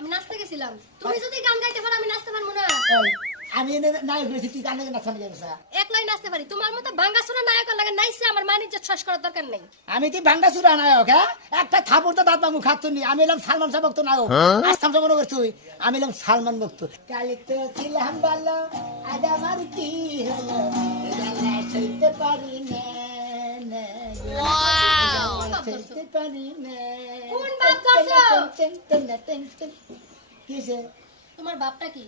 আমি নাচতে গেছিলাম। তুমি যদি গান গাইতে পারো আমি নাচতে পারবো না। আমি এনে নাই করেছি তুই গানে নাচানো গেছে একলাই নাচতে পারি। তোমার মতো ভাঙ্গাচোরা নায়কের লাগে নাইছে আমার মানিজ্য শ্বাস করার দরকার নেই। আমি তুই ভাঙ্গা চুরা নায়ক হ্যাঁ একটা থাপড় তো দাঁত ভাঙু খাচ্ছি আমি এলাম সালমান শাহ ভক্ত নায়ক আসতাম মনে করছি আমি এলাম সালমান ভক্ত কালি তো ছিলাম ভালো আজ আমার কি হলো সইতে পারি না সইতে পারি না কোন বাপ করছো? কিসে তোমার বাপটা কি?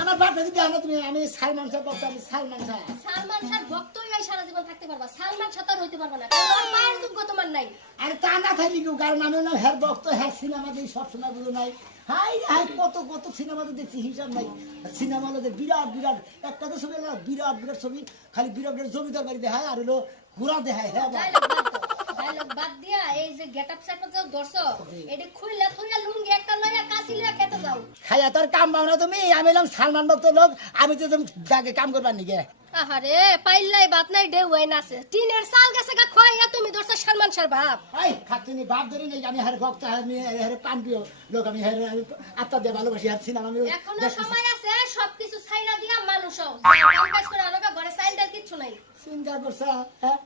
আমার বাপ যদি জানো তুমি আমি সালমান শাহ ভক্ত আমি সালমান শাহ সালমান শাহ ভক্তই গাই সারা জীবন থাকতে পারবা। সালমান শাহ তো আর হইতে পারবা না। কারণ ওর মায়ের যোগ্য তোমার নাই। আরে তা না থাকি কারণ আমি না হের ভক্ত হ্যাঁ সিনেমা দিয়ে সবসময় বুঝো নাই হাই হাই কত কত সিনেমাতে দেখছি হিসাব নাই সিনেমা হলে বিরাট বিরাট একটা তো ছবি না বিরাট বিরাট ছবি খালি বিরাট বিরাট জমিদার বাড়ি দেখায় আর হলো ঘোরা দেখায় হ্যাঁ ডায়লগ বাদ দিয়া এই যে গেটআপ সেটআপ যাও দর্শো এটা খুইলা থইয়া লুঙ্গি একটা লইয়া কাশি লইয়া খেতে যাও। খাইয়া তোর কাম পাও না তুমি আমি এলাম সালমান ভক্ত লোক আমি তো তুমি যাকে কাম করবার নিকে আহারে পাইলাই বাত নাই ডে ওয়াইন আছে টিনের সাল গেছে গা খোয়া তুমি দর্শো সালমান শাহর বাপ। এই খাচ্ছিনি বাপ ধরে নেই আমি হারে ভক্ত আমি হারে পান প্রিয় লোক আমি হারে আত্মা দিয়ে ভালোবাসি আর সিনেমা আমি এখনো সময় আছে সবকিছু ছাইরা দিয়া মানুষ হও কাম কাজ করে আলোকা ঘরে চাইল ডাল কিচ্ছু নাই। চিন্তা করছা হ্যাঁ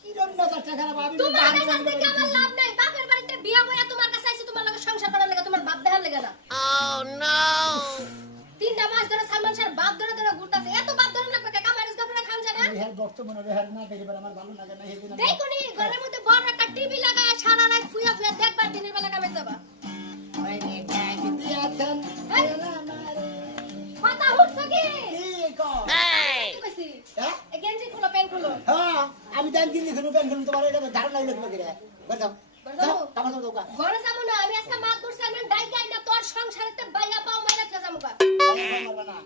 কিরম মজা টাকা আমি তোমার কাছে থেকে আমার লাভ নাই। বাপের বাড়িতে বিয়া বইয়া তোমার কাছে আইছি তোমার লগে সংসার করার লাগা তোমার বাপ দেখার লাগা না। তিনটা মাস ধরে সালমান শাহর বাপ ধরে ধরে ঘুরতাছে। এত বাপ ধরে না কাকা কামারিস গাবরা খান জানা। হের ভক্ত মনে হয় হের না দেখবার আমার ভালো লাগে না হেদিন দেখুনি ঘরের মধ্যে বড় একটা টিভি লাগায় সারা রাত ফুয়া ফুয়া দেখবার দিনের বেলা কামে যাবা। ওইনে ডাক দিয়াছেন কথা উঠছ কি? কি কো কি কইছি? হ্যাঁ এই গেঞ্জি খুলো প্যান্ট খুলো। হ্যাঁ আমি জানি দিল্লি খুলু ব্যাংক খুলু তোমার এটা ধারণা লাগবে কি রে বলতাম যাও। আমার তো দোকান ঘরে যাবো না আমি আজকে মাত করছি আমি ডাইকাই না তোর সংসারেতে বাইয়া পাও মাইরা তে যাবো গা।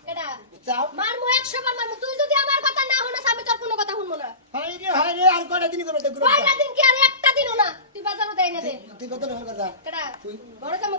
কেডা? চাও মারমু 100 বার মারমু। তুই যদি আমার কথা না শুনস আমি তোর কোনো কথা শুনবো না। হাই রে আর কয়টা দিন করে দেখো কয়টা দিন কি আর একটা দিনও না। তুই বাজারও দেই না দে। তুই কত টাকা কথা কেডা? তুই ঘরে যাবো।